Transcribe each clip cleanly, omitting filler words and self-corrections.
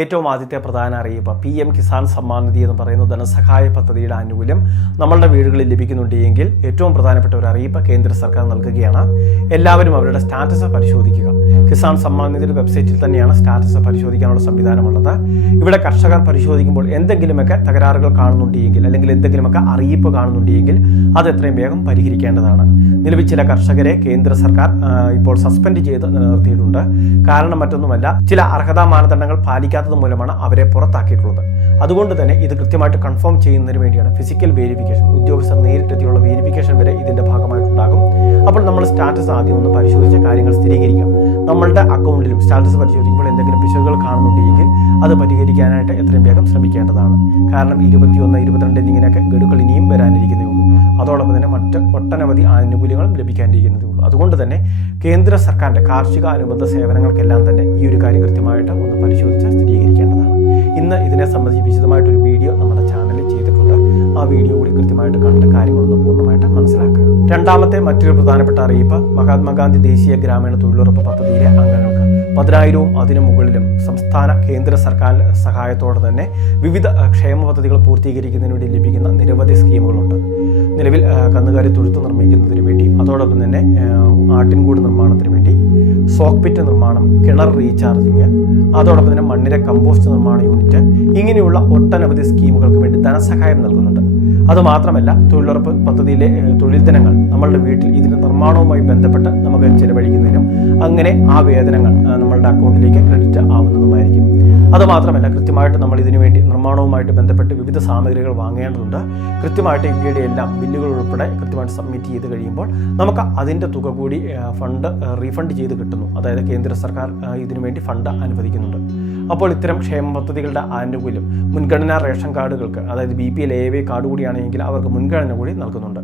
ഏറ്റവും ആദ്യത്തെ പ്രധാന അറിയിപ്പ് PM കിസാൻ സമ്മാൻ നിധി എന്ന് പറയുന്ന ധനസഹായ പദ്ധതിയുടെ ആനുകൂല്യം നമ്മളുടെ വീടുകളിൽ ലഭിക്കുന്നുണ്ട് എങ്കിൽ ഏറ്റവും പ്രധാനപ്പെട്ട ഒരു അറിയിപ്പ് കേന്ദ്ര സർക്കാർ നൽകുകയാണ്. എല്ലാവരും അവരുടെ സ്റ്റാറ്റസ് പരിശോധിക്കുക. കിസാൻ സമ്മാൻ നിധിയുടെ വെബ്സൈറ്റിൽ തന്നെയാണ് സ്റ്റാറ്റസ് പരിശോധിക്കാനുള്ള സംവിധാനമുള്ളത്. ഇവിടെ കർഷകർ പരിശോധിക്കുമ്പോൾ എന്തെങ്കിലുമൊക്കെ തകരാറുകൾ കാണുന്നുണ്ടെങ്കിൽ അല്ലെങ്കിൽ എന്തെങ്കിലുമൊക്കെ അറിയിപ്പ് കാണുന്നുണ്ടെങ്കിൽ അത് എത്രയും വേഗം പരിഹരിക്കേണ്ടതാണ്. നിലവിൽ ചില കർഷകരെ കേന്ദ്ര സർക്കാർ ഇപ്പോൾ സസ്പെൻഡ് ചെയ്ത് നിർത്തിയിട്ടുണ്ട്. കാരണം മറ്റൊന്നുമല്ല, ചില അർഹതാ മാനദണ്ഡങ്ങൾ പാലിക്കാത്തത് മൂലമാണ് അവരെ പുറത്താക്കിയിട്ടുള്ളത്. അതുകൊണ്ട് തന്നെ ഇത് കൃത്യമായിട്ട് കൺഫേം ചെയ്യുന്നതിന് വേണ്ടിയാണ് ഫിസിക്കൽ വേരിഫിക്കേഷൻ, ഉദ്യോഗസ്ഥർ നേരിട്ടെത്തിയുള്ള വേരിഫിക്കേഷൻ വരെ ഇതിന്റെ ഭാഗമായിട്ടുണ്ടാകും. അപ്പോൾ നമ്മൾ സ്റ്റാറ്റസ് ആദ്യം ഒന്ന് പരിശോധിച്ച കാര്യങ്ങൾ സ്ഥിരീകരിക്കാം. നമ്മളുടെ അക്കൗണ്ടിലും സ്റ്റാറ്റസ് പരിശോധിക്കുമ്പോൾ എന്തെങ്കിലും പിശകുകൾ കാണുന്നുണ്ടെങ്കിൽ അത് പരിഹരിക്കാനായിട്ട് എത്രയും വേഗം ശ്രമിക്കേണ്ടതാണ്. കാരണം 21, 22 എന്നിങ്ങനെയൊക്കെ ഗഡുക്കൾ ഇനിയും വരാനിരിക്കുന്നേ ഉള്ളൂ. അതോടൊപ്പം തന്നെ മറ്റ് ഒട്ടനവധി ആനുകൂല്യങ്ങളും ലഭിക്കാനിരിക്കുന്നതേ ഉള്ളൂ. അതുകൊണ്ട് തന്നെ കേന്ദ്ര സർക്കാരിൻ്റെ കാർഷിക അനുബന്ധ സേവനങ്ങൾക്കെല്ലാം തന്നെ ഈ ഒരു കാര്യം കൃത്യമായിട്ട് ഒന്ന് പരിശോധിച്ച് സ്ഥിരീകരിക്കേണ്ടതാണ്. ഇന്ന് ഇതിനെ സംബന്ധിച്ച് വിശദമായിട്ടൊരു വീഡിയോ നമ്മുടെ ചാനലിൽ ചെയ്തിട്ടുണ്ട്. ആ വീഡിയോ കൂടി കൃത്യമായിട്ട് കണ്ട് കാര്യങ്ങളൊന്ന് പൂർണ്ണമായിട്ട് മനസ്സിലാക്കുക. രണ്ടാമത്തെ മറ്റൊരു പ്രധാനപ്പെട്ട അറിയിപ്പ്, മഹാത്മാഗാന്ധി ദേശീയ ഗ്രാമീണ തൊഴിലുറപ്പ് പദ്ധതിയിലെ അംഗങ്ങൾക്ക് 10,000-വും അതിനു മുകളിലും സംസ്ഥാന കേന്ദ്ര സർക്കാർ സഹായത്തോടെ തന്നെ വിവിധ ക്ഷേമ പദ്ധതികൾ പൂർത്തീകരിക്കുന്നതിന് വേണ്ടി ലഭിക്കുന്ന നിരവധി സ്കീമുകളുണ്ട്. നിലവിൽ കന്നുകാലി തൊഴുത്ത് നിർമ്മിക്കുന്നതിന് വേണ്ടി, അതോടൊപ്പം തന്നെ ആട്ടിൻകൂട് നിർമ്മാണത്തിന് വേണ്ടി, സോക്ക് പിറ്റ് നിർമ്മാണം, കിണർ റീചാർജിങ്, അതോടൊപ്പം തന്നെ മണ്ണിര കമ്പോസ്റ്റ് നിർമ്മാണ യൂണിറ്റ്, ഇങ്ങനെയുള്ള ഒട്ടനവധി സ്കീമുകൾക്ക് വേണ്ടി ധനസഹായം നൽകുന്നുണ്ട്. അതുമാത്രമല്ല, തൊഴിലുറപ്പ് പദ്ധതിയിലെ തൊഴിൽ ദിനങ്ങൾ നമ്മളുടെ വീട്ടിൽ ഇതിൻ്റെ നിർമ്മാണവുമായി ബന്ധപ്പെട്ട് നമുക്ക് ചിലവഴിക്കുന്നതിനും അങ്ങനെ ആ വേതനങ്ങൾ നമ്മളുടെ അക്കൗണ്ടിലേക്ക് ക്രെഡിറ്റ് ആവുന്നതുമായിരിക്കും. അതുമാത്രമല്ല, കൃത്യമായിട്ട് നമ്മൾ ഇതിനു വേണ്ടി നിർമ്മാണവുമായിട്ട് ബന്ധപ്പെട്ട് വിവിധ സാമഗ്രികൾ വാങ്ങേണ്ടതുണ്ട്. കൃത്യമായിട്ട് ഇവയുടെ എല്ലാം ബില്ലുകൾ ഉൾപ്പെടെ കൃത്യമായിട്ട് സബ്മിറ്റ് ചെയ്ത് കഴിയുമ്പോൾ നമുക്ക് അതിൻ്റെ തുക കൂടി ഫണ്ട് റീഫണ്ട് ചെയ്ത് കിട്ടുന്നു. അതായത് കേന്ദ്ര സർക്കാർ ഇതിനു വേണ്ടി ഫണ്ട് അനുവദിക്കുന്നുണ്ട്. അപ്പോൾ ഇത്തരം ക്ഷേമ പദ്ധതികളുടെ ആനുകൂല്യം മുൻഗണനാ റേഷൻ കാർഡുകൾക്ക്, അതായത് BPL AAY കാർഡ് കൂടിയാണെങ്കിൽ അവർക്ക് മുൻഗണന കൂടി നൽകുന്നുണ്ട്.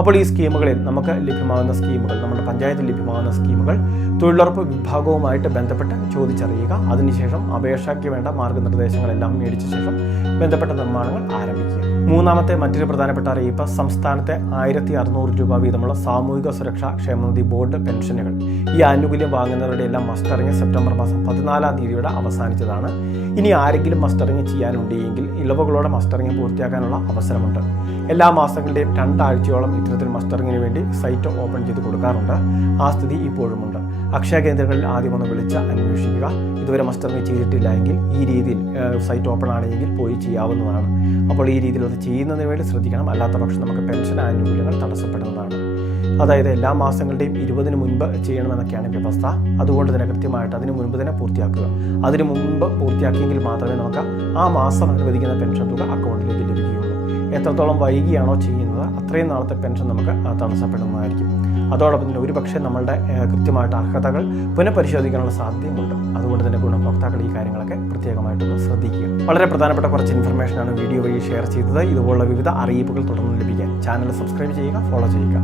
അപ്പോൾ ഈ സ്കീമുകളിൽ നമുക്ക് ലഭ്യമാകുന്ന സ്കീമുകൾ, നമ്മുടെ പഞ്ചായത്തിൽ ലഭ്യമാകുന്ന സ്കീമുകൾ തൊഴിലുറപ്പ് വിഭാഗവുമായിട്ട് ബന്ധപ്പെട്ട് ചോദിച്ചറിയുക. അതിനുശേഷം അപേക്ഷയ്ക്ക് വേണ്ട മാർഗനിർദ്ദേശങ്ങളെല്ലാം മേടിച്ച ശേഷം ബന്ധപ്പെട്ട നിർമ്മാണങ്ങൾ ആരംഭിക്കുക. മൂന്നാമത്തെ മറ്റൊരു പ്രധാനപ്പെട്ട അറിയിപ്പ്, സംസ്ഥാനത്തെ 1,600 രൂപ വീതമുള്ള സാമൂഹിക സുരക്ഷാ ക്ഷേമനിധി ബോർഡ് പെൻഷനുകൾ, ഈ ആനുകൂല്യം വാങ്ങുന്നവരുടെ എല്ലാം മസ്റ്ററിങ് സെപ്റ്റംബർ മാസം 14-ാം തീയതിയോടെ അവസാനിച്ചതാണ്. ഇനി ആരെങ്കിലും മസ്റ്ററിങ് ചെയ്യാനുണ്ടെങ്കിൽ ഇളവുകളോടെ മസ്റ്ററിങ് പൂർത്തിയാക്കാനുള്ള അവസരമുണ്ട്. എല്ലാ മാസങ്ങളുടെയും 2 ആഴ്ചയോളം ഇത്തരത്തിൽ മസ്റ്ററിങ്ങിന് വേണ്ടി സൈറ്റ് ഓപ്പൺ ചെയ്ത് കൊടുക്കാറുണ്ട്. ആ സ്ഥിതി ഇപ്പോഴുമുണ്ട്. അക്ഷയ കേന്ദ്രങ്ങളിൽ ആദ്യം ഒന്ന് വിളിച്ച് അന്വേഷിക്കുക. ഇതുവരെ മസ്റ്ററിങ് ചെയ്തിട്ടില്ല എങ്കിൽ ഈ രീതിയിൽ സൈറ്റ് ഓപ്പൺ ആണെങ്കിൽ പോയി ചെയ്യാവുന്നതാണ്. അപ്പോൾ ഈ രീതിയിൽ അത് ചെയ്യുന്നതിന് വേണ്ടി ശ്രദ്ധിക്കണം. അല്ലാത്ത പക്ഷം നമുക്ക് പെൻഷൻ ആനുകൂല്യങ്ങൾ തടസ്സപ്പെടുന്നതാണ്. അതായത് എല്ലാ മാസങ്ങളുടെയും 20-ന് മുൻപ് ചെയ്യണമെന്നൊക്കെയാണ് വ്യവസ്ഥ. അതുകൊണ്ട് തന്നെ കൃത്യമായിട്ട് അതിന് മുൻപ് തന്നെ പൂർത്തിയാക്കുക. അതിന് മുൻപ് പൂർത്തിയാക്കിയെങ്കിൽ മാത്രമേ നമുക്ക് ആ മാസം അനുവദിക്കുന്ന പെൻഷൻ തുക അക്കൗണ്ടിലേക്ക് ലഭിക്കുകയുള്ളൂ. എത്രത്തോളം വൈകിയാണോ ചെയ്യുന്നത് അത്രയും നാളത്തെ പെൻഷൻ നമുക്ക് തടസ്സപ്പെടുന്നതായിരിക്കും. അതോടൊപ്പം തന്നെ ഒരുപക്ഷെ നമ്മളുടെ കൃത്യമായിട്ട് അർഹതകൾ പുനഃപരിശോധിക്കാനുള്ള സാധ്യതയുമുണ്ട്. അതുകൊണ്ട് തന്നെ ഗുണഭോക്താക്കൾ ഈ കാര്യങ്ങളൊക്കെ പ്രത്യേകമായിട്ടൊന്ന് ശ്രദ്ധിക്കുക. വളരെ പ്രധാനപ്പെട്ട കുറച്ച് ഇൻഫർമേഷനാണ് വീഡിയോ വഴി ഷെയർ ചെയ്തത്. ഇതുപോലുള്ള വിവിധ അറിയിപ്പുകൾ തുടർന്ന് ലഭിക്കാൻ ചാനൽ സബ്സ്ക്രൈബ് ചെയ്യുക, ഫോളോ ചെയ്യുക.